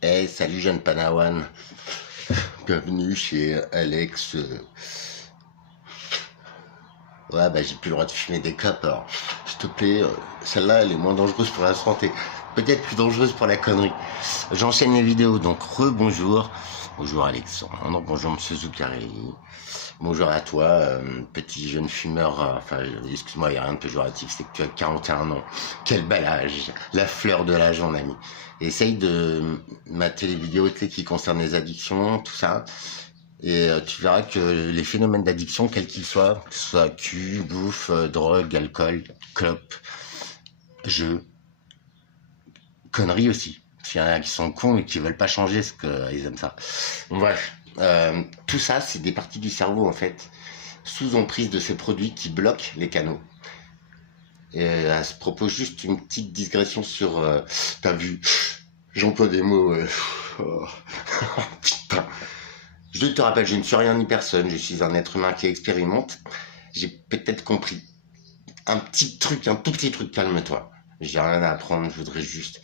Hey, salut jeune Panawan, bienvenue chez Alex. Ouais, bah j'ai plus le droit de fumer des clopes, alors s'il te plaît, celle-là elle est moins dangereuse pour la santé, peut-être plus dangereuse pour la connerie. J'enchaîne les vidéos, donc rebonjour. Bonjour Alexandre, bonjour Monsieur Zuccarelli, bonjour à toi, petit jeune fumeur, enfin excuse-moi, il n'y a rien de péjoratif, c'est que tu as 41 ans, quel bel âge, la fleur de l'âge mon ami. Essaye de mater les vidéos qui concernent les addictions, tout ça, et tu verras que les phénomènes d'addiction, quels qu'ils soient, que ce soit cul, bouffe, drogue, alcool, clope, jeux, conneries aussi. Il y en a qui sont cons et qui veulent pas changer ce qu'ils aiment ça. Donc, bref, tout ça, c'est des parties du cerveau en fait, sous emprise de ces produits qui bloquent les canaux. Et à ce propos, juste une petite digression sur, t'as vu, j'emploie des mots, oh, putain. Je te rappelle, je ne suis rien ni personne, je suis un être humain qui expérimente. J'ai peut-être compris un petit truc, un tout petit truc, calme-toi. J'ai rien à apprendre, je voudrais juste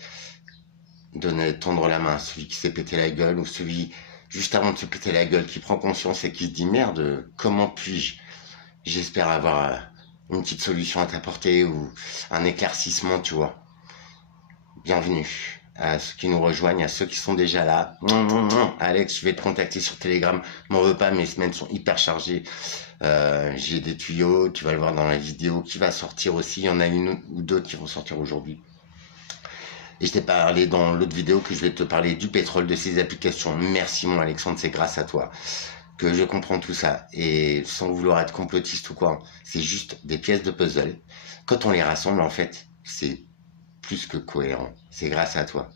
tendre la main à celui qui s'est pété la gueule ou celui juste avant de se péter la gueule qui prend conscience et qui se dit merde, comment puis-je? J'espère avoir une petite solution à t'apporter ou un éclaircissement, tu vois. Bienvenue à ceux qui nous rejoignent, à ceux qui sont déjà là. Alex, je vais te contacter sur Telegram. M'en veux pas, mes semaines sont hyper chargées. J'ai des tuyaux, tu vas le voir dans la vidéo qui va sortir aussi. Il y en a une ou deux qui vont sortir aujourd'hui. Et je t'ai parlé dans l'autre vidéo que je vais te parler du pétrole, de ses applications. Merci mon Alexandre, c'est grâce à toi que je comprends tout ça. Et sans vouloir être complotiste ou quoi, c'est juste des pièces de puzzle. Quand on les rassemble, en fait, c'est plus que cohérent. C'est grâce à toi.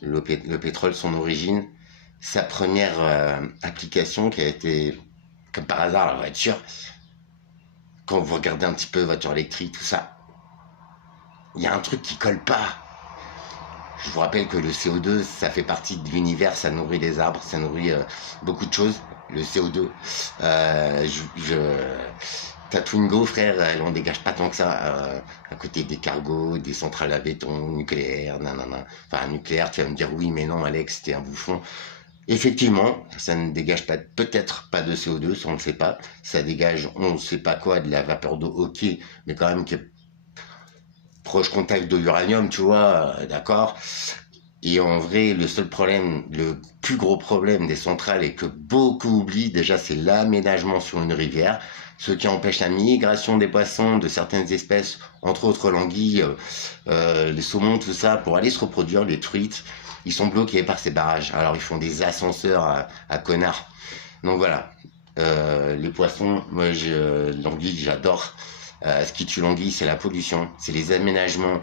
Le pétrole, son origine, sa première application qui a été, comme par hasard, la voiture. Quand vous regardez un petit peu voiture électrique, tout ça, il y a un truc qui colle pas. Je vous rappelle que le CO2, ça fait partie de l'univers, ça nourrit les arbres, ça nourrit beaucoup de choses. Le CO2, ta Twingo, frère, elle en dégage pas tant que ça, à côté des cargos, des centrales à béton, nucléaires, nanana. Enfin, nucléaire, tu vas me dire, oui, mais non, Alex, t'es un bouffon. Effectivement, ça ne dégage pas, peut-être pas de CO2, ça on ne sait pas. Ça dégage, on ne sait pas quoi, de la vapeur d'eau, ok, mais quand même qui est proche contact de l'uranium, tu vois, d'accord. Et en vrai, le seul problème, le plus gros problème des centrales et que beaucoup oublient, déjà, c'est l'aménagement sur une rivière, ce qui empêche la migration des poissons de certaines espèces, entre autres l'anguille, les saumons, tout ça, pour aller se reproduire, les truites. Ils sont bloqués par ces barrages. Alors, ils font des ascenseurs à connards. Donc voilà, les poissons, moi, l'anguille, j'adore. Ce qui tue l'anguille, c'est la pollution, c'est les aménagements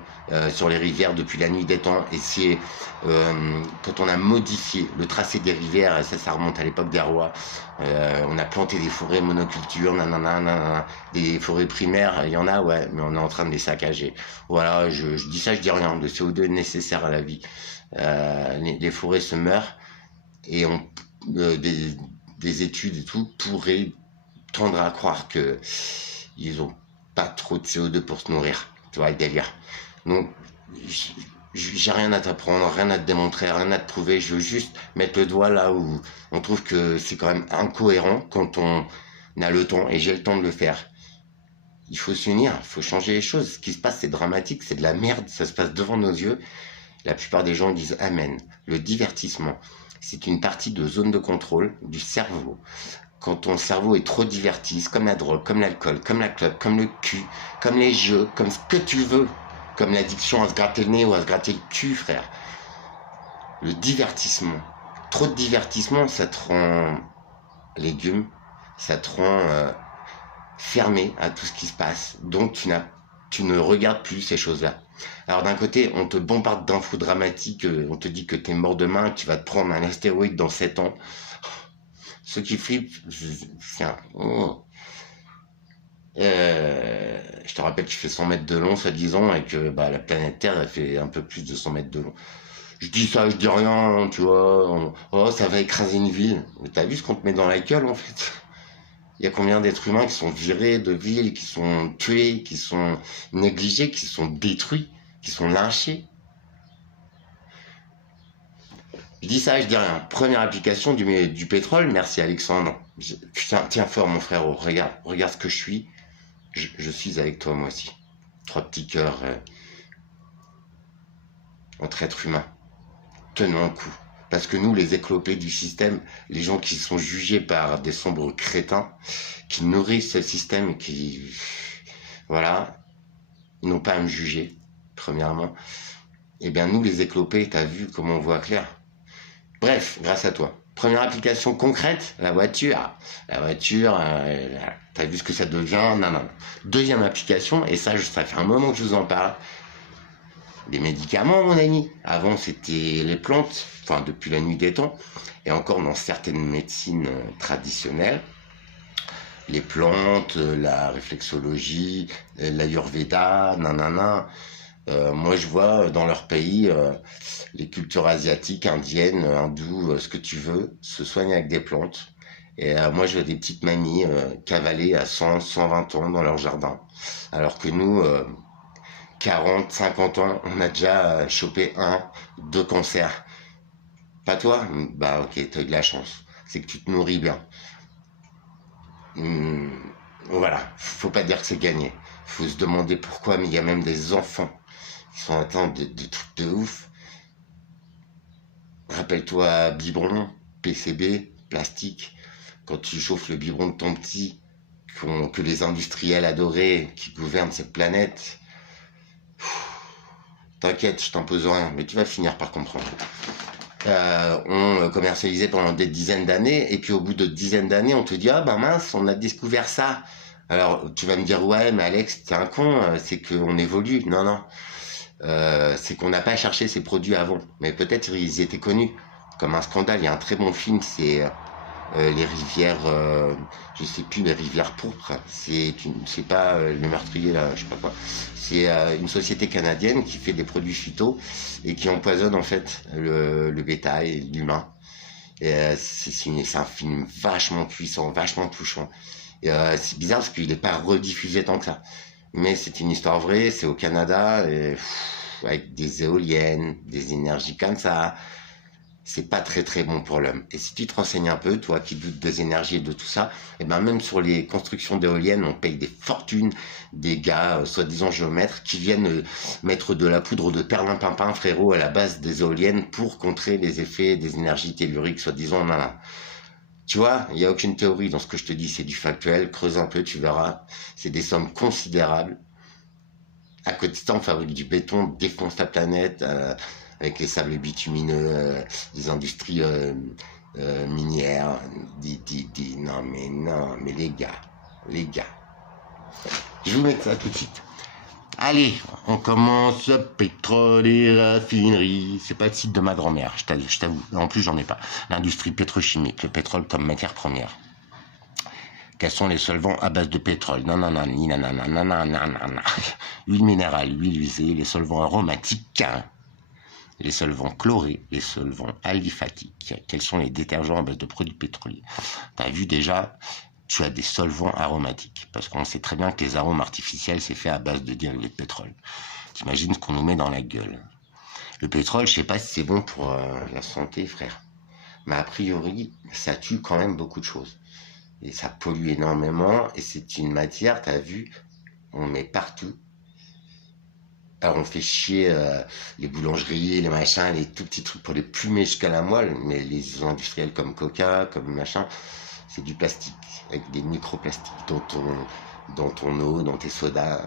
sur les rivières depuis la nuit des temps. Et c'est quand on a modifié le tracé des rivières, et ça remonte à l'époque des rois, on a planté des forêts monoculture, nanana, des forêts primaires, il y en a, ouais, mais on est en train de les saccager. Voilà, je dis ça, je dis rien, le CO2 est nécessaire à la vie. Les forêts se meurent et des études et tout pourraient tendre à croire que ils ont pas trop de CO2 pour se nourrir, tu vois le délire. Donc j'ai rien à t'apprendre, rien à te démontrer, rien à te prouver, je veux juste mettre le doigt là où on trouve que c'est quand même incohérent quand on a le temps, et j'ai le temps de le faire. Il faut s'unir, il faut changer les choses. Ce qui se passe, c'est dramatique, c'est de la merde, ça se passe devant nos yeux. La plupart des gens disent amen. Le divertissement, c'est une partie de zone de contrôle du cerveau. Quand ton cerveau est trop diverti, c'est comme la drogue, comme l'alcool, comme la clope, comme le cul, comme les jeux, comme ce que tu veux, comme l'addiction à se gratter le nez ou à se gratter le cul, frère. Le divertissement. Trop de divertissement, ça te rend légume, ça te rend fermé à tout ce qui se passe. Donc tu ne regardes plus ces choses-là. Alors d'un côté, on te bombarde d'infos dramatiques, on te dit que t'es mort demain, que tu vas te prendre un astéroïde dans 7 ans. Ceux qui flippent, je te rappelle qu'il fait 100 mètres de long, soi-disant, et que la planète Terre, elle fait un peu plus de 100 mètres de long. Je dis ça, je dis rien, tu vois. Oh, ça va écraser une ville. Mais t'as vu ce qu'on te met dans la gueule, en fait? Il y a combien d'êtres humains qui sont virés de villes, qui sont tués, qui sont négligés, qui sont détruits, qui sont lynchés? Je dis ça, je dis rien. Première application du pétrole, merci Alexandre. Putain, tiens fort mon frère, regarde ce que je suis. Je suis avec toi moi aussi. 3 petits cœurs entre êtres humains. Tenons un coup. Parce que nous, les éclopés du système, les gens qui sont jugés par des sombres crétins, qui nourrissent ce système et qui, voilà, ils n'ont pas à me juger, premièrement. Eh bien, nous, les éclopés, t'as vu comment on voit clair. Bref, grâce à toi. Première application concrète, la voiture. La voiture, t'as vu ce que ça devient, non. Deuxième application, et ça fait un moment que je vous en parle, des médicaments, mon ami. Avant, c'était les plantes, enfin, depuis la nuit des temps, et encore dans certaines médecines traditionnelles, les plantes, la réflexologie, l'ayurveda, nanana. Moi, je vois dans leur pays, les cultures asiatiques, indiennes, hindoues, ce que tu veux, se soignent avec des plantes. Et moi, je vois des petites mamies cavaler à 100, 120 ans dans leur jardin. Alors que nous, 40, 50 ans, on a déjà chopé 2 cancers. Pas toi? Bah ok, t'as eu de la chance. C'est que tu te nourris bien. Voilà, faut pas dire que c'est gagné. Faut se demander pourquoi, mais il y a même des enfants qui sont atteints de trucs de ouf. Rappelle-toi biberon, PCB, plastique. Quand tu chauffes le biberon de ton petit, que les industriels adoraient, qui gouvernent cette planète, t'inquiète, je t'impose rien, mais tu vas finir par comprendre. On commercialisait pendant des dizaines d'années, et puis au bout de dizaines d'années, on te dit, ah ben mince, on a découvert ça. Alors, tu vas me dire, ouais, mais Alex, t'es un con, c'est qu'on évolue. Non. C'est qu'on n'a pas cherché ces produits avant. Mais peut-être ils étaient connus. Comme un scandale, il y a un très bon film, c'est les rivières, je sais plus, les rivières pourpres. C'est pas le meurtrier là, je sais pas quoi. C'est une société canadienne qui fait des produits phyto et qui empoisonne en fait le bétail, l'humain. Et c'est un film vachement puissant, vachement touchant. Et c'est bizarre parce qu'il n'est pas rediffusé tant que ça. Mais c'est une histoire vraie, c'est au Canada, et, avec des éoliennes, des énergies comme ça. C'est pas très très bon pour l'homme. Et si tu te renseignes un peu, toi qui doutes des énergies et de tout ça, et ben même sur les constructions d'éoliennes, on paye des fortunes, des gars, soi-disant géomètres, qui viennent mettre de la poudre de perlimpinpin, frérot, à la base des éoliennes pour contrer les effets des énergies telluriques, soi-disant, nan. Tu vois, il n'y a aucune théorie dans ce que je te dis, c'est du factuel, creuse un peu, tu verras, c'est des sommes considérables. À côté de ça, on fabrique du béton, défonce la planète, avec les sables bitumineux, des industries minières, non, mais les gars, je vous mets ça tout de suite. Allez, on commence, pétrole et raffinerie. C'est pas le site de ma grand-mère, je t'avoue. En plus, j'en ai pas. L'industrie pétrochimique, le pétrole comme matière première. Quels sont les solvants à base de pétrole? Non. Huile minérale, huile usée, les solvants aromatiques, les solvants chlorés, les solvants aliphatique. Quels sont les détergents à base de produits pétroliers? T'as vu déjà, tu as des solvants aromatiques. Parce qu'on sait très bien que les arômes artificiels, c'est fait à base de dérivés de pétrole. T'imagines ce qu'on nous met dans la gueule. Le pétrole, je sais pas si c'est bon pour la santé, frère. Mais a priori, ça tue quand même beaucoup de choses. Et ça pollue énormément. Et c'est une matière, t'as vu, on met partout. Alors on fait chier les boulangeries, les machins, les tout petits trucs pour les plumer jusqu'à la moelle, mais les industriels comme Coca, comme machin, c'est du plastique, avec des microplastiques dans ton eau, dans tes sodas.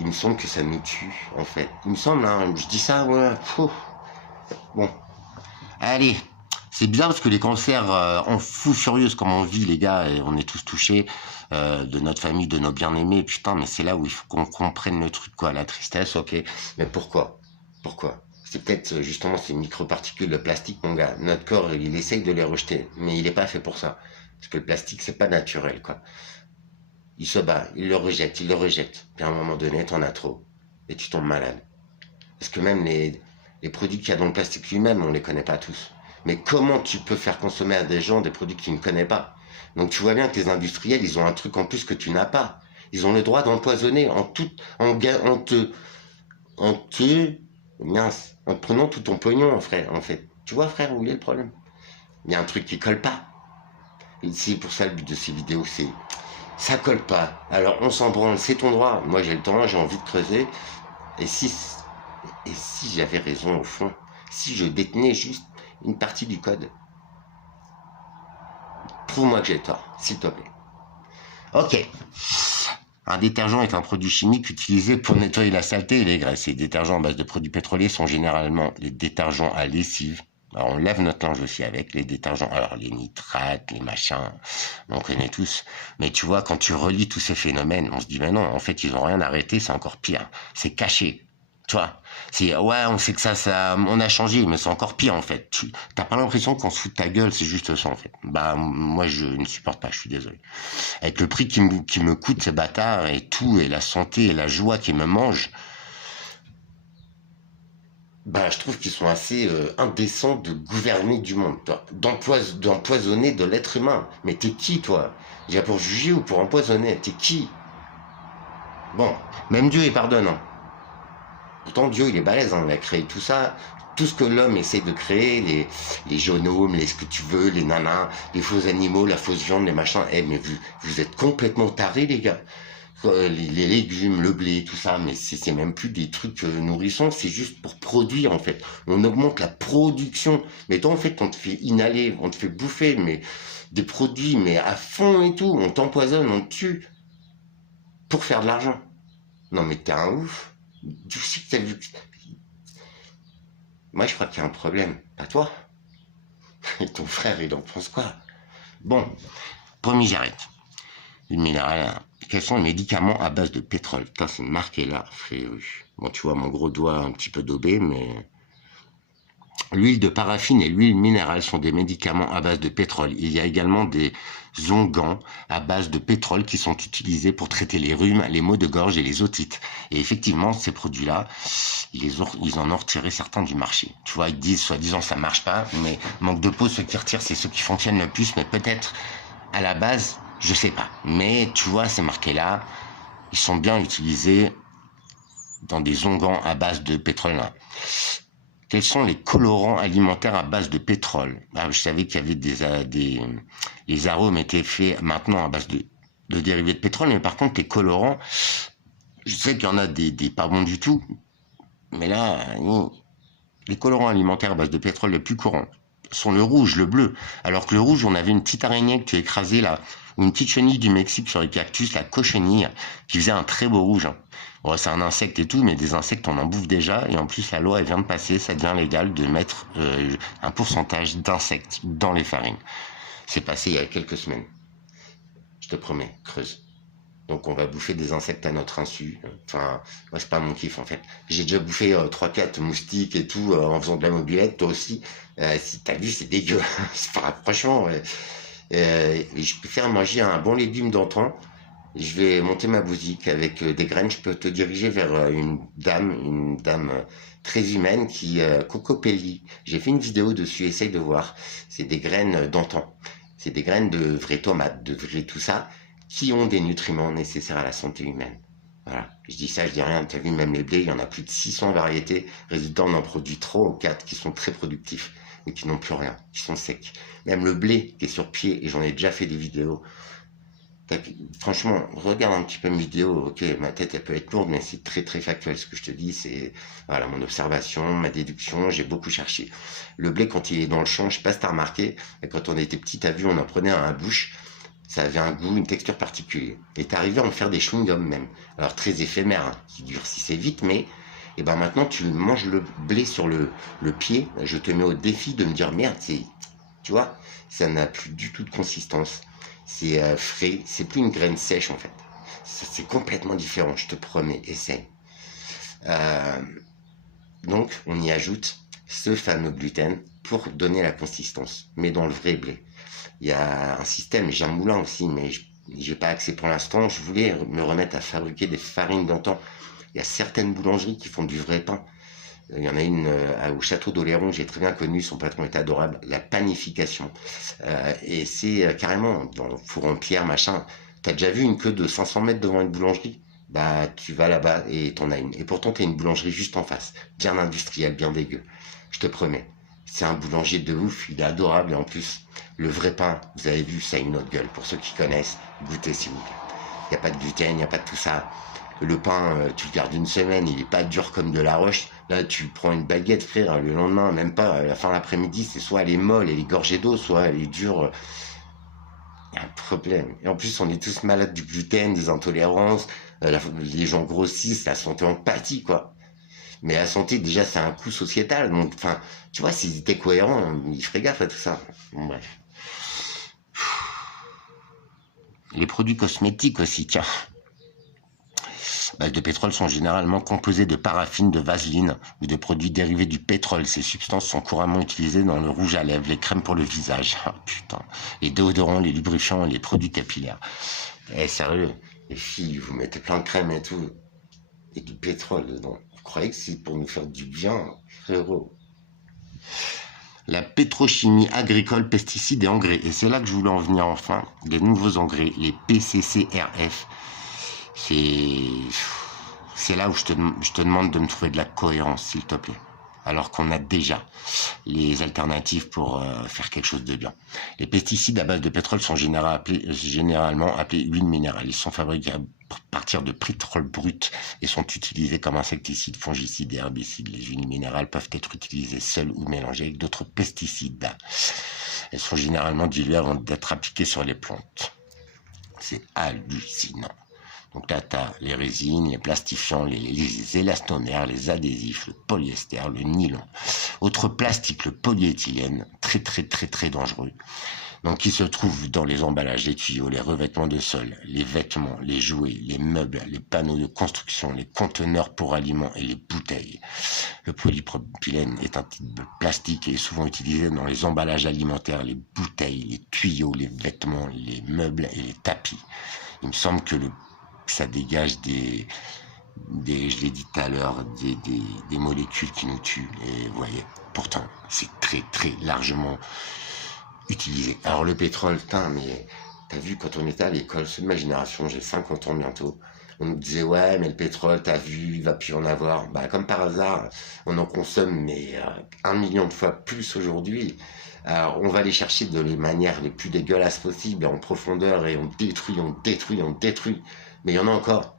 Il me semble que ça nous tue, en fait. Il me semble, hein, je dis ça, ouais. Bon, allez. C'est bizarre parce que les cancers en fou furieuse comme on vit, les gars, et on est tous touchés de notre famille, de nos bien-aimés. Putain, mais c'est là où il faut qu'on comprenne le truc, quoi. La tristesse, ok. Mais pourquoi? C'est peut-être justement ces microparticules de plastique, mon gars. Notre corps, il essaye de les rejeter, mais il n'est pas fait pour ça. Parce que le plastique, c'est pas naturel, quoi. Il se bat, il le rejette. Puis à un moment donné, t'en as trop. Et tu tombes malade. Parce que même les produits qu'il y a dans le plastique lui-même, on les connaît pas tous. Mais comment tu peux faire consommer à des gens des produits que tu ne connais pas? Donc tu vois bien que les industriels, ils ont un truc en plus que tu n'as pas. Ils ont le droit d'empoisonner en te prenant tout ton pognon, frère, en fait. Tu vois, frère, où il est le problème? Il y a un truc qui colle pas. Et c'est pour ça le but de ces vidéos, c'est ça colle pas. Alors on s'en branle, c'est ton droit. Moi j'ai le temps, j'ai envie de creuser. Et si, et si j'avais raison au fond, si je détenais juste une partie du code, prouve-moi que j'ai tort, s'il te plaît. Ok. Un détergent est un produit chimique utilisé pour nettoyer la saleté et les graisses. Les détergents à base de produits pétroliers sont généralement les détergents à lessive. Alors on lave notre linge aussi avec les détergents, alors les nitrates, les machins, on connaît tous. Mais tu vois, quand tu relis tous ces phénomènes, on se dit, mais non, en fait, ils ont rien arrêté, c'est encore pire. C'est caché. Tu vois, c'est, ouais, on sait que ça, on a changé, mais c'est encore pire, en fait. Tu t'as pas l'impression qu'on se fout de ta gueule, c'est juste ça, en fait. Bah, moi, je ne supporte pas, je suis désolé. Avec le prix qui me coûte ces bâtards et tout, et la santé et la joie qui me mangent, bah, je trouve qu'ils sont assez indécents de gouverner du monde, d'empoisonner de l'être humain. Mais t'es qui, toi? Déjà pour juger ou pour empoisonner? T'es qui? Bon, même Dieu, il pardonne. Hein. Pourtant, Dieu, il est balèze, hein, il a créé tout ça. Tout ce que l'homme essaie de créer, les génomes, les ce que tu veux, les nanas, les faux animaux, la fausse viande, les machins. Eh, mais vous êtes complètement tarés, les gars. Les légumes, le blé, tout ça, mais c'est même plus des trucs nourrissants, c'est juste pour produire, en fait. On augmente la production. Mais toi, en fait, on te fait inhaler, on te fait bouffer, mais des produits, mais à fond et tout. On t'empoisonne, on te tue pour faire de l'argent. Non, mais t'es un ouf. Tu sais que t'as vu. Moi, je crois qu'il y a un problème. Pas toi. Et ton frère, il en pense quoi? Bon, promis, j'arrête. Une minérale. Quels sont les médicaments à base de pétrole? Putain, c'est marqué là, frérot. Bon, tu vois, mon gros doigt un petit peu daubé, mais... L'huile de paraffine et l'huile minérale sont des médicaments à base de pétrole. Il y a également des onguents à base de pétrole qui sont utilisés pour traiter les rhumes, les maux de gorge et les otites. Et effectivement, ces produits-là, ils en ont retiré certains du marché. Tu vois, ils disent, soi-disant, ça marche pas, mais manque de peau, ceux qui retirent, c'est ceux qui fonctionnent le plus, mais peut-être à la base, je sais pas. Mais tu vois, c'est marqué là, ils sont bien utilisés dans des onguents à base de pétrole. Quels sont les colorants alimentaires à base de pétrole? Ah, je savais qu'il y avait les arômes étaient faits maintenant à base de dérivés de pétrole, mais par contre, les colorants, je sais qu'il y en a des pas bons du tout, mais là, les colorants alimentaires à base de pétrole les plus courants sont le rouge, le bleu. Alors que le rouge, on avait une petite araignée que tu écrasais là, ou une petite chenille du Mexique sur les cactus, la cochenille, qui faisait un très beau rouge. Hein. Bon, c'est un insecte et tout, mais des insectes, on en bouffe déjà. Et en plus, la loi, elle vient de passer, ça devient légal de mettre un pourcentage d'insectes dans les farines. C'est passé il y a quelques semaines. Je te promets, creuse. Donc on va bouffer des insectes à notre insu. Enfin, moi c'est pas mon kiff en fait. J'ai déjà bouffé 3-4 moustiques et tout en faisant de la mobilette, toi aussi. Si t'as vu, c'est dégueu. Franchement, ouais. Je préfère manger un bon légume d'antan. Je vais monter ma boutique avec des graines. Je peux te diriger vers une dame très humaine qui Cocopelli. J'ai fait une vidéo dessus, essaye de voir. C'est des graines d'antan. C'est des graines de vraies tomates, de vraies tout ça, qui ont des nutriments nécessaires à la santé humaine. Voilà. Je dis ça, je dis rien. Tu as vu, même les blés, il y en a plus de 600 variétés. Résultat, on en produit 3 ou 4 qui sont très productifs et qui n'ont plus rien, qui sont secs. Même le blé qui est sur pied, et j'en ai déjà fait des vidéos. Franchement, regarde un petit peu mes vidéos, ok, ma tête elle peut être lourde, mais c'est très très factuel ce que je te dis, c'est voilà mon observation, ma déduction, j'ai beaucoup cherché. Le blé quand il est dans le champ, je sais pas si t'as remarqué, mais quand on était petit, t'as vu, on en prenait à la bouche, ça avait un goût, une texture particulière. Et t'arrivais à en faire des chewing-gums même, alors très éphémère, hein, qui durcissait vite, mais et ben maintenant tu manges le blé sur le pied, je te mets au défi de me dire merde, tu vois, ça n'a plus du tout de consistance. C'est frais, c'est plus une graine sèche en fait. C'est complètement différent, je te promets, essaye. Euh, donc, on y ajoute ce fameux gluten pour donner la consistance, mais dans le vrai blé. Il y a un système, j'ai un moulin aussi, mais j'ai pas accès pour l'instant. Je voulais me remettre à fabriquer des farines d'antan. Il y a certaines boulangeries qui font du vrai pain. Il y en a une au château d'Oléron, j'ai très bien connu, son patron est adorable, la panification. Et c'est carrément dans le four en pierre, machin. T'as déjà vu une queue de 500 mètres devant une boulangerie? Bah, tu vas là-bas et t'en as une. Et pourtant, t'as une boulangerie juste en face. Bien industrielle, bien dégueu. Je te promets. C'est un boulanger de ouf, il est adorable. Et en plus, le vrai pain, vous avez vu, ça a une autre gueule. Pour ceux qui connaissent, goûtez s'il vous plaît. Il n'y a pas de gluten, il n'y a pas de tout ça. Le pain, tu le gardes une semaine, il n'est pas dur comme de la roche. Là, tu prends une baguette, frère, le lendemain, même pas, à la fin de l'après-midi, c'est soit elle est molle, elle est gorgée d'eau, soit elle est dure. Il y a un problème. Et en plus, on est tous malades du gluten, des intolérances. Les gens grossissent, la santé en pâtit, quoi. Mais la santé, déjà, c'est un coût sociétal. Donc, enfin, tu vois, s'ils étaient cohérents, ils feraient gaffe à tout ça. Bon, bref. Les produits cosmétiques aussi, tiens. Bases de pétrole sont généralement composées de paraffine, de vaseline ou de produits dérivés du pétrole. Ces substances sont couramment utilisées dans le rouge à lèvres, les crèmes pour le visage, oh, putain, les déodorants, les lubrifiants et les produits capillaires. Eh, sérieux, les filles, vous mettez plein de crème et tout, et du pétrole dedans. Vous croyez que c'est pour nous faire du bien, frérot? La pétrochimie agricole, pesticides et engrais. Et c'est là que je voulais en venir enfin. Les nouveaux engrais, les PCCRF. C'est là où je te demande de me trouver de la cohérence, s'il te plaît. Alors qu'on a déjà les alternatives pour faire quelque chose de bien. Les pesticides à base de pétrole sont généralement appelés huiles minérales. Ils sont fabriqués à partir de pétrole brut et sont utilisés comme insecticides, fongicides et herbicides. Les huiles minérales peuvent être utilisées seules ou mélangées avec d'autres pesticides. Elles sont généralement diluées avant d'être appliquées sur les plantes. C'est hallucinant. Donc là, tu as les résines, les plastifiants, les élastomères, les adhésifs, le polyester, le nylon. Autre plastique, le polyéthylène, très très très très dangereux. Donc qui se trouve dans les emballages, les tuyaux, les revêtements de sol, les vêtements, les jouets, les meubles, les panneaux de construction, les conteneurs pour aliments et les bouteilles. Le polypropylène est un type de plastique et est souvent utilisé dans les emballages alimentaires, les bouteilles, les tuyaux, les vêtements, les meubles et les tapis. Il me semble que ça dégage je l'ai dit tout à l'heure, des molécules qui nous tuent. Et vous voyez, pourtant, c'est très très largement utilisé. Alors le pétrole, putain, mais t'as vu, quand on était à l'école, ceux de ma génération, j'ai 50 ans bientôt, on nous disait, ouais, mais le pétrole, t'as vu, il va plus en avoir. Bah, comme par hasard, on en consomme, mais 1 million de fois plus aujourd'hui. Alors, on va aller chercher de les manières les plus dégueulasses possibles, en profondeur, et on détruit, on détruit, on détruit. Mais il y en a encore.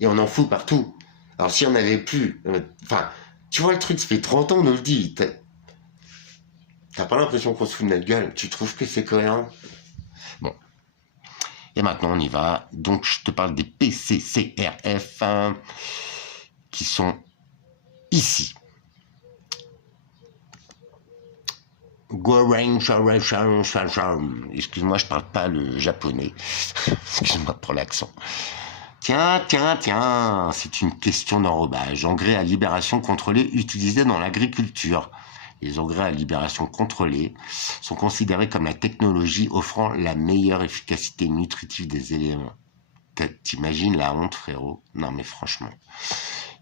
Et on en fout partout. Alors, si on n'avait plus... Enfin, tu vois, le truc, ça fait 30 ans, on nous le dit. T'as pas l'impression qu'on se fout de notre gueule? Tu trouves que c'est cohérent? Bon. Et maintenant, on y va. Donc, je te parle des PCCRF qui sont ici. Excuse-moi, je parle pas le japonais. Excuse-moi pour l'accent. Tiens, c'est une question d'enrobage. Engrais à libération contrôlée utilisés dans l'agriculture. Les engrais à libération contrôlée sont considérés comme la technologie offrant la meilleure efficacité nutritive des éléments. T'imagines la honte, frérot? Non, mais franchement.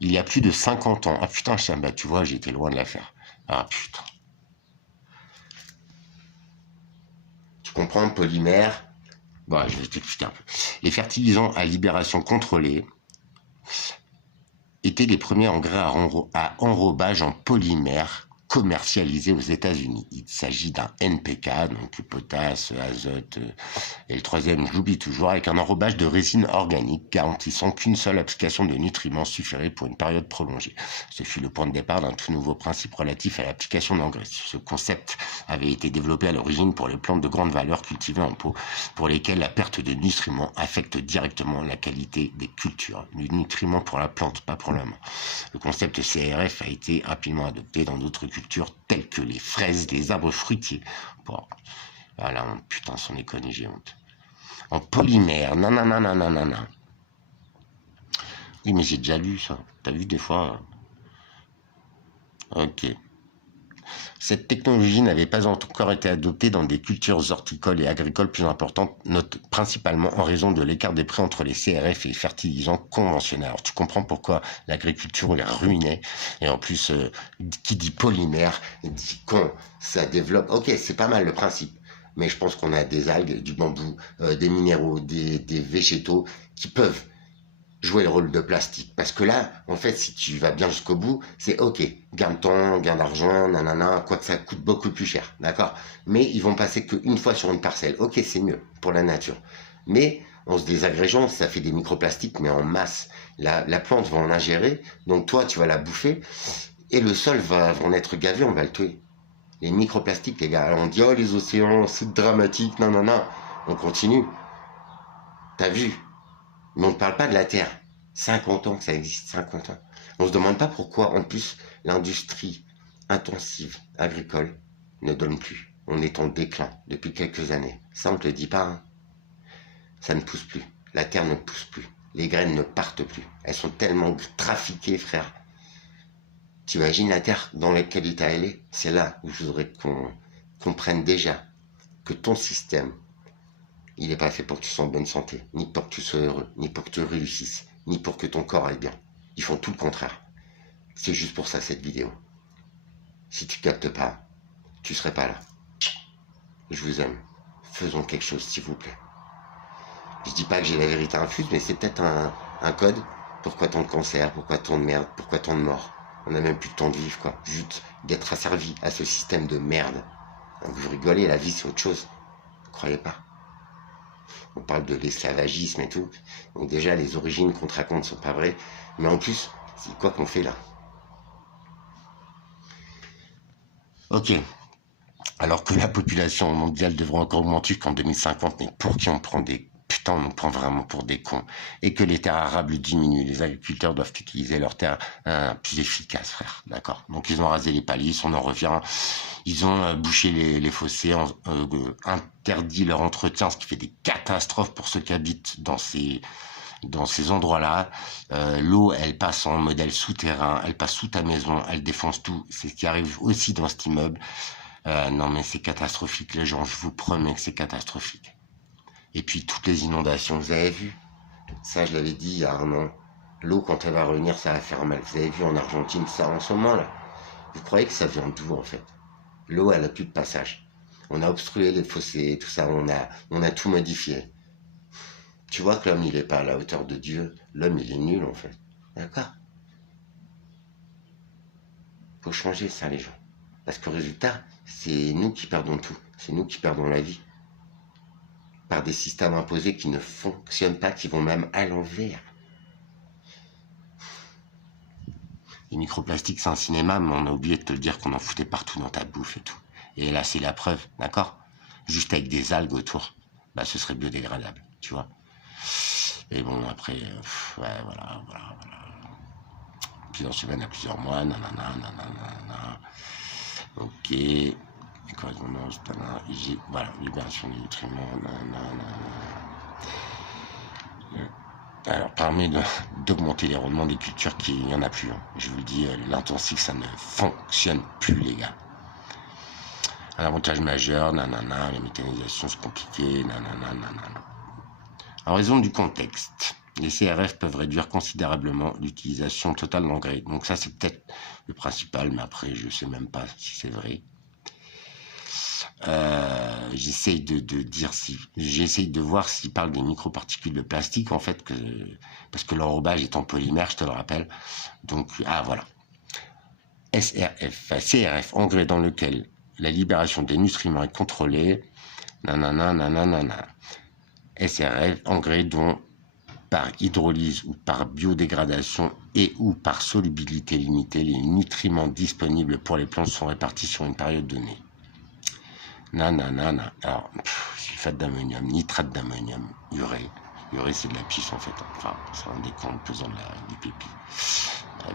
Il y a plus de 50 ans. Ah putain, bah, tu vois, j'étais loin de la faire. Ah putain. Tu comprends, polymère? Bon, je vais t'expliquer un peu. Les fertilisants à libération contrôlée étaient les premiers engrais à enrobage en polymère commercialisé aux États-Unis. Il s'agit d'un NPK, donc potasse, azote, et le troisième, j'oublie toujours, avec un enrobage de résine organique garantissant qu'une seule application de nutriments suffirait pour une période prolongée. Ce fut le point de départ d'un tout nouveau principe relatif à l'application d'engrais. Ce concept avait été développé à l'origine pour les plantes de grande valeur cultivées en pot, pour lesquelles la perte de nutriments affecte directement la qualité des cultures. Du nutriment pour la plante, pas pour l'homme. Le concept CRF a été rapidement adopté dans d'autres cultures telles que les fraises, les arbres fruitiers. Bon, voilà, putain, son économie, j'ai honte. En polymère, nanana. Oui, mais j'ai déjà lu ça. T'as vu des fois? Ok. Cette technologie n'avait pas encore été adoptée dans des cultures horticoles et agricoles plus importantes, principalement en raison de l'écart des prix entre les CRF et les fertilisants conventionnels. Alors tu comprends pourquoi l'agriculture est ruinée. Et en plus, qui dit polymère, dit con, ça développe... Ok, c'est pas mal le principe. Mais je pense qu'on a des algues, du bambou, des minéraux, des végétaux qui peuvent jouer le rôle de plastique. Parce que là, en fait, si tu vas bien jusqu'au bout, c'est ok, gain de temps, gain d'argent, nanana, quoi que ça coûte beaucoup plus cher, d'accord? Mais ils vont passer qu'une fois sur une parcelle. Ok, c'est mieux pour la nature. Mais en se désagrégeant, ça fait des microplastiques, mais en masse. La plante va en ingérer, donc toi, tu vas la bouffer, et le sol va en être gavé, on va le tuer. Les microplastiques, les gars, alors on dit, oh, les océans, c'est dramatique, non, non, non, on continue. T'as vu? Mais on ne parle pas de la Terre. 50 ans que ça existe, 50 ans. On se demande pas pourquoi, en plus, l'industrie intensive agricole ne donne plus. On est en déclin depuis quelques années. Ça, on ne te le dit pas, hein. Ça ne pousse plus. La terre ne pousse plus. Les graines ne partent plus. Elles sont tellement trafiquées, frère. Tu imagines la terre dans laquelle état elle est? C'est là où je voudrais qu'on comprenne déjà que ton système, il n'est pas fait pour que tu sois en bonne santé, ni pour que tu sois heureux, ni pour que tu réussisses, ni pour que ton corps aille bien. Ils font tout le contraire. C'est juste pour ça cette vidéo. Si tu captes pas, tu serais pas là. Je vous aime. Faisons quelque chose, s'il vous plaît. Je dis pas que j'ai la vérité infuse, mais c'est peut-être un code. Pourquoi tant de cancer? Pourquoi tant de merde? Pourquoi tant de morts? On n'a même plus le temps de vivre, quoi. Juste d'être asservi à ce système de merde. Vous rigolez, la vie c'est autre chose. Vous croyez pas? On parle de l'esclavagisme et tout. Donc déjà, les origines qu'on te raconte sont pas vraies. Mais en plus, c'est quoi qu'on fait là? Ok. Alors que la population mondiale devrait encore augmenter jusqu'en 2050, mais pour qui on prend des... Putain, on nous prend vraiment pour des cons. Et que les terres arables diminuent. Les agriculteurs doivent utiliser leurs terres plus efficaces, frère. D'accord? Donc ils ont rasé les palissses, on en revient. Ils ont bouché les fossés, interdit leur entretien, ce qui fait des catastrophes pour ceux qui habitent dans ces endroits-là. L'eau, elle passe en modèle souterrain, elle passe sous ta maison, elle défonce tout. C'est ce qui arrive aussi dans cet immeuble. Non mais c'est catastrophique les gens, je vous promets que c'est catastrophique. Et puis toutes les inondations, vous avez vu? Ça je l'avais dit il y a un an. L'eau quand elle va revenir ça va faire mal. Vous avez vu en Argentine ça en ce moment là? Vous croyez que ça vient d'où en fait? L'eau elle a plus de passage. On a obstrué les fossés, tout ça, on a tout modifié. Tu vois que l'homme il est pas à la hauteur de Dieu. L'homme il est nul en fait. D'accord? Faut changer ça les gens. Parce que résultat, c'est nous qui perdons tout. C'est nous qui perdons la vie. Par des systèmes imposés qui ne fonctionnent pas, qui vont même à l'envers. Les microplastiques, c'est un cinéma, mais on a oublié de te le dire qu'on en foutait partout dans ta bouffe et tout. Et là, c'est la preuve, d'accord? Juste avec des algues autour. Bah, ce serait biodégradable, tu vois. Et bon, après, ouais, voilà. Plusieurs semaines à plusieurs mois, nanana. Ok. Correspondance, voilà, libération des nutriments, Alors, permet d'augmenter les rendements des cultures qui n'y en a plus. Hein. Je vous le dis, l'intensif, ça ne fonctionne plus, les gars. Un avantage majeur, la méthanisation, c'est compliqué, En raison du contexte, les CRF peuvent réduire considérablement l'utilisation totale d'engrais. Donc ça, c'est peut-être le principal, mais après, je sais même pas si c'est vrai. J'essaye de voir s'il parle des microparticules de plastique en fait parce que l'enrobage est en polymère, je te le rappelle. Donc voilà. CRF, engrais dans lequel la libération des nutriments est contrôlée. SRF, engrais dont par hydrolyse ou par biodégradation et ou par solubilité limitée, les nutriments disponibles pour les plantes sont répartis sur une période donnée. Alors, sulfate d'ammonium, nitrate d'ammonium, urée. Urée, c'est de la pisse, en fait. Enfin, c'est un des composants du pipi.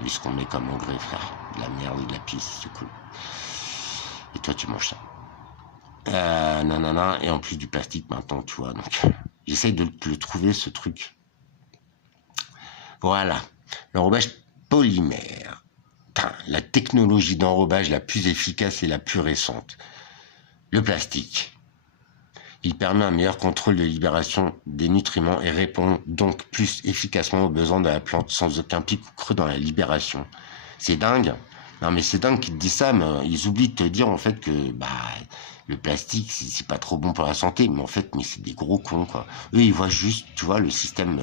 Vu ce qu'on met comme engrais, frère. De la merde et de la pisse, c'est cool. Et toi, tu manges ça. Et en plus du plastique, maintenant, tu vois. Donc, j'essaye de le trouver, ce truc. Voilà. L'enrobage polymère. La technologie d'enrobage la plus efficace et la plus récente. Le plastique. Il permet un meilleur contrôle de libération des nutriments et répond donc plus efficacement aux besoins de la plante sans aucun pic ou creux dans la libération. C'est dingue. Non mais c'est dingue qu'ils te disent ça, mais ils oublient de te dire en fait que le plastique c'est pas trop bon pour la santé, mais en fait c'est des gros cons quoi. Eux ils voient juste, tu vois, le système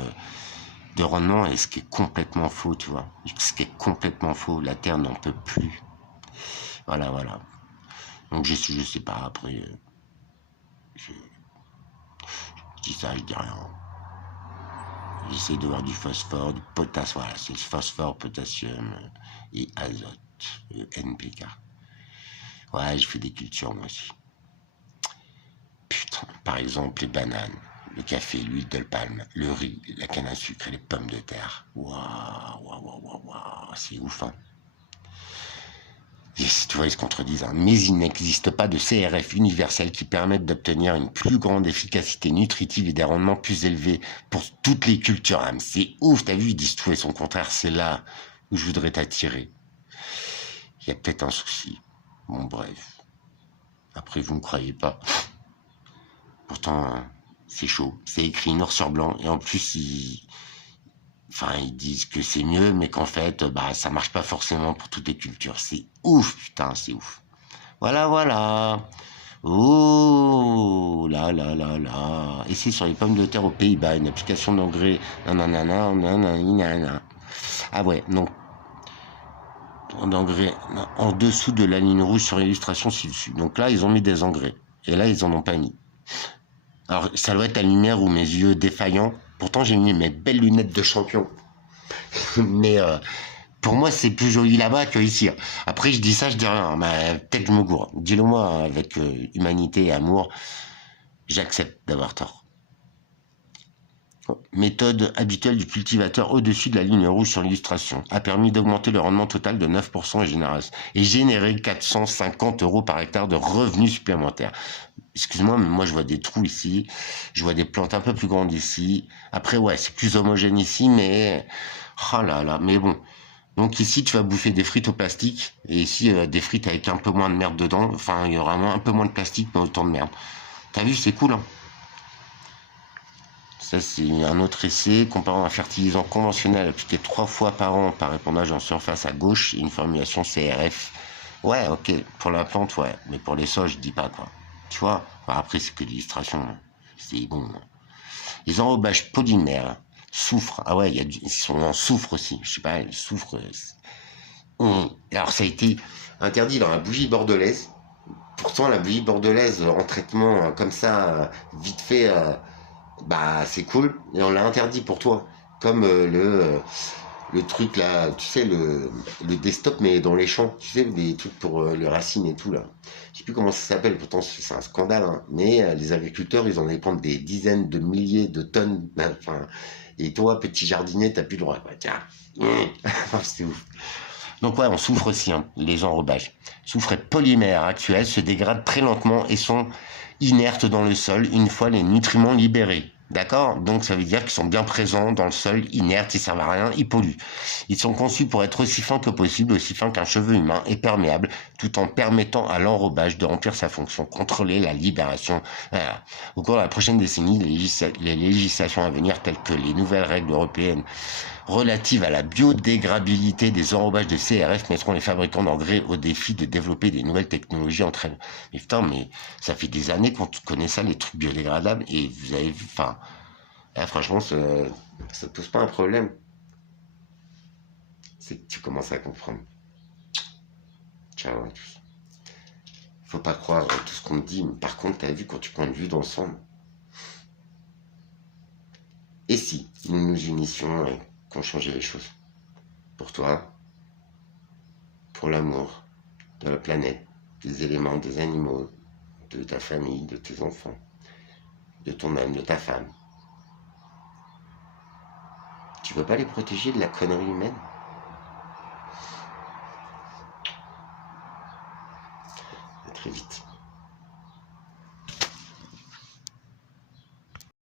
de rendement, et ce qui est complètement faux, tu vois. Ce qui est complètement faux, la Terre n'en peut plus. Voilà, voilà. Donc je sais pas, après, je dis ça, je dis rien. J'essaie de voir du phosphore, du potassium, voilà, c'est le phosphore, potassium et azote, NPK. Ouais, je fais des cultures moi aussi. Putain, par exemple, les bananes, le café, l'huile de palme, le riz, la canne à sucre et les pommes de terre. Waouh, waouh, waouh, waouh, waouh, c'est ouf, hein. Et tu vois, ils se contredisent, hein. Mais il n'existe pas de CRF universel qui permette d'obtenir une plus grande efficacité nutritive et des rendements plus élevés pour toutes les cultures. Ah, mais c'est ouf, t'as vu, ils disent tout et son contraire, c'est là où je voudrais t'attirer. Il y a peut-être un souci. Bon, bref. Après, vous ne me croyez pas. Pourtant, c'est chaud. C'est écrit noir sur blanc. Et en plus, ils disent que c'est mieux, mais qu'en fait, bah, ça marche pas forcément pour toutes les cultures. C'est ouf, putain, c'est ouf. Voilà, voilà. Oh là là là là. Et c'est sur les pommes de terre aux Pays-Bas, une application d'engrais. Nanana, nanana. Ah ouais, donc d'engrais en dessous de la ligne rouge sur l'illustration ci-dessus. Donc là, ils ont mis des engrais. Et là, ils en ont pas mis. Alors, ça doit être la lumière ou mes yeux défaillants. Pourtant, j'ai mis mes belles lunettes de champion. Mais pour moi, c'est plus joli là-bas que ici. Après, je dis ça, je dis rien. Mais peut-être je me gourre. Dis-le moi avec humanité et amour. J'accepte d'avoir tort. Méthode habituelle du cultivateur au-dessus de la ligne rouge sur l'illustration a permis d'augmenter le rendement total de 9% et générer 450 € par hectare de revenus supplémentaires. Excuse-moi, mais moi je vois des trous ici, je vois des plantes un peu plus grandes ici. Après, ouais, c'est plus homogène ici, mais oh là là, mais bon. Donc ici, tu vas bouffer des frites au plastique, et ici, des frites avec un peu moins de merde dedans. Enfin, il y aura un peu moins de plastique, mais autant de merde. T'as vu, c'est cool, hein. Ça, c'est un autre essai comparant un fertilisant conventionnel appliqué 3 fois par an par épandage en surface à gauche et une formulation CRF. Ouais, ok, pour la plante, ouais, mais pour les sols, je dis pas, quoi. Tu vois, enfin, après, c'est que l'illustration, hein. C'est bon. Les enrobages polymères, soufre, ah ouais, ils sont en soufre aussi, je sais pas, le soufre. Alors, ça a été interdit dans la bougie bordelaise. Pourtant, la bougie bordelaise, en traitement comme ça, vite fait, bah c'est cool, et on l'a interdit pour toi. Comme le truc là, tu sais, le desktop, mais dans les champs, tu sais, des trucs pour les racines et tout là. Je sais plus comment ça s'appelle, pourtant c'est un scandale, hein. Mais les agriculteurs, ils en allaient prendre des dizaines de milliers de tonnes. Enfin, et toi, petit jardinier, t'as plus le droit, quoi. Tiens. C'est ouf. Donc ouais, on souffre aussi, hein, les enrobages. Soufrets polymères actuels se dégradent très lentement et sont inertes dans le sol une fois les nutriments libérés. D'accord? Donc ça veut dire qu'ils sont bien présents dans le sol, inertes, ils servent à rien, ils polluent. Ils sont conçus pour être aussi fins que possible, aussi fins qu'un cheveu humain et perméables, tout en permettant à l'enrobage de remplir sa fonction, contrôler la libération. Voilà. Au cours de la prochaine décennie, les législations à venir, telles que les nouvelles règles européennes relatives à la biodégradabilité des enrobages de CRF, mettront les fabricants d'engrais au défi de développer des nouvelles technologies entre elles. Mais putain, mais ça fait des années qu'on connaît ça, les trucs biodégradables, et vous avez vu, enfin, là, franchement, ça te pose pas un problème. C'est que tu commences à comprendre. Ciao à tous. Faut pas croire tout ce qu'on te dit, mais par contre, t'as vu quand tu prends une vue d'ensemble. Et si nous nous unissions et qu'on changeait les choses? Pour toi, pour l'amour, de la planète, des éléments, des animaux, de ta famille, de tes enfants, de ton âme, de ta femme. Tu veux pas les protéger de la connerie humaine? À très vite.